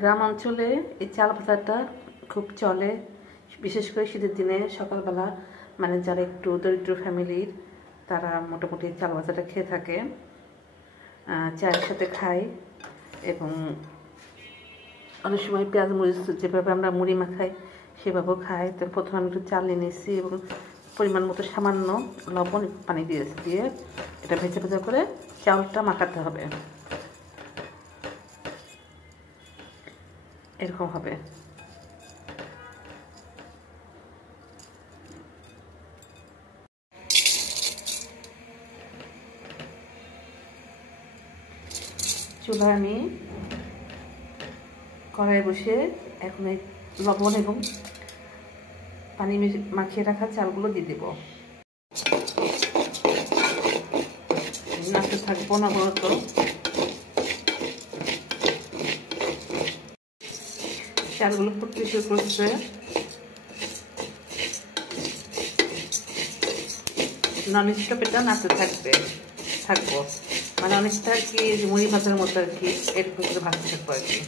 গ্রাম অঞ্চলে এই চাল ভাজাটা খুব চলে, বিশেষ করে শীতের দিনে সকালবেলা যারা একটু দরিদ্র ফ্যামিলির তারা মোটামুটি চাল ভাজাটা খেয়ে থাকে, চায়ের সাথে খায়। এবং অনেক সময় পেঁয়াজ মরিচ যেভাবে আমরা মুড়ি মাখাই সেভাবেও খাই। তো প্রথমে আমি একটু চাল নিয়ে নিয়েছি এবং পরিমাণ মতো সামান্য লবণ পানি দিয়ে এটা ভেজে ভেজে করে চাউলটা মাখাতে হবে। এরকম হবে। চুলায় আমি কড়াই বসে এখন এই লবণ এবং পানি মাখিয়ে রাখা চালগুলো দিয়ে দেব। নাড়তে থাকবো অনবরত। চালগুলো ফুটতে শুরু করছে। নন স্টপ এটা নাড়তে থাকবো অনেকটা আর কি মুড়ি ভাজার মতো আর কি, এরকম করে ভাজতে থাকবো আর কি।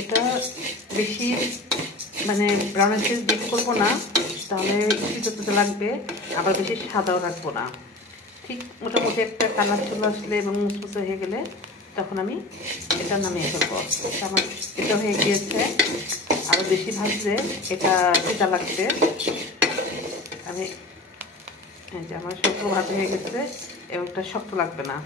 এটা বেশি ব্রাউন শেড ডিপ করবো না, তাহলে একটু লাগবে, আবার বেশি সাদাও রাখবো না। ঠিক মোটামুটি একটা কালার চলে আসলে এবং মুসমুসে হয়ে গেলে তখন আমি এটা নামিয়ে ফেলবো। আমার এটা হয়ে গিয়েছে। আরও বেশি ভাজলে এটা চিটা লাগবে। আমার শক্ত ভাজা হয়ে গেছে এবং এটা শক্ত লাগবে না।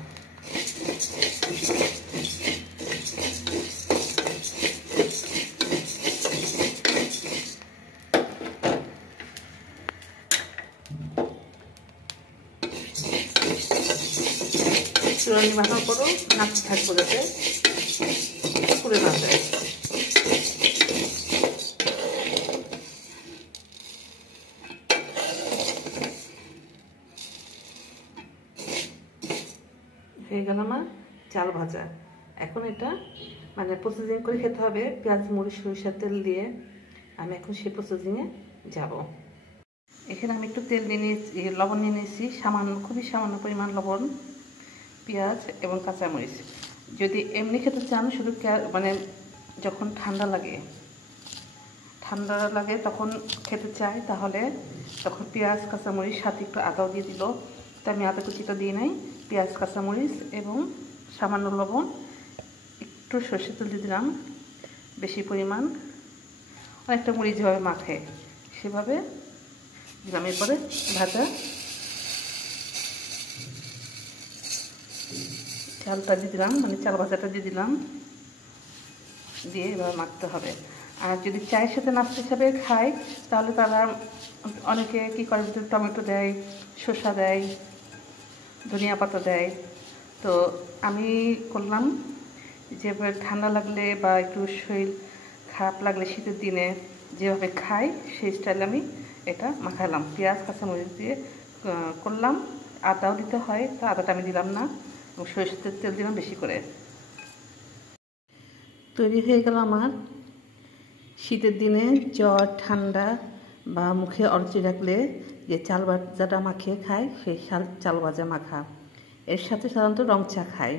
চুলা নিবানোর পরও নাড়তে থাকবো যাতে পুড়ে না যায়। হয়ে গেল আমার চাল ভাজা। এখন এটা প্রসেসিং করে খেতে হবে পেঁয়াজ মরিচ সরিষার তেল দিয়ে। আমি এখন সেই প্রসেসিংয়ে যাব। এখানে আমি একটু তেল নিয়ে নিয়েছি, লবণ নিয়ে নিয়েছি খুবই সামান্য পরিমাণ লবণ, পেঁয়াজ এবং কাঁচামরিচ। যদি এমনি খেতে চান শুধু যখন ঠান্ডা লাগে তখন খেতে চাই, তাহলে তখন পেঁয়াজ কাঁচামরিচ সাথে একটু আদাও দিয়ে দিল। তো আমি আদা কুচিটা দিয়ে নাই, পেঁয়াজ কাঁচামরিচ এবং সামান্য লবণ, একটু সরষের তেল দিয়ে দিলাম বেশি পরিমাণ, অনেকটা মুড়ি যেভাবে মাখে সেভাবে দিলাম। এরপরে ভাজা চালটা দিয়ে দিলাম, চাল ভাজাটা দিয়ে দিলাম, দিয়ে এবার মাখতে হবে। আর যদি চায়ের সাথে নাস্তা হিসাবে খায় তাহলে তারা অনেকে কী করে, ভিতরে টমেটো দেয়, শসা দেয়, ধনিয়া পাতা দেয়। তো আমি করলাম যে ঠান্ডা লাগলে বা একটু শরীর খারাপ লাগলে শীতের দিনে যেভাবে খাই সেই স্টাইলে আমি এটা মাখালাম। পেঁয়াজ কাঁচামরিচ দিয়ে করলাম। আদাও দিতে হয়, তো আদাটা আমি দিলাম না, এবং সরষের তেল দিলাম বেশি করে। তৈরি হয়ে গেল আমার শীতের দিনে জ্বর ঠান্ডা বা মুখে অরুচি রাখলে যে চাল ভাজাটা মাখিয়ে খায় সেই চাল ভাজা মাখা। এর সাথে সাধারণত রং চা খায়।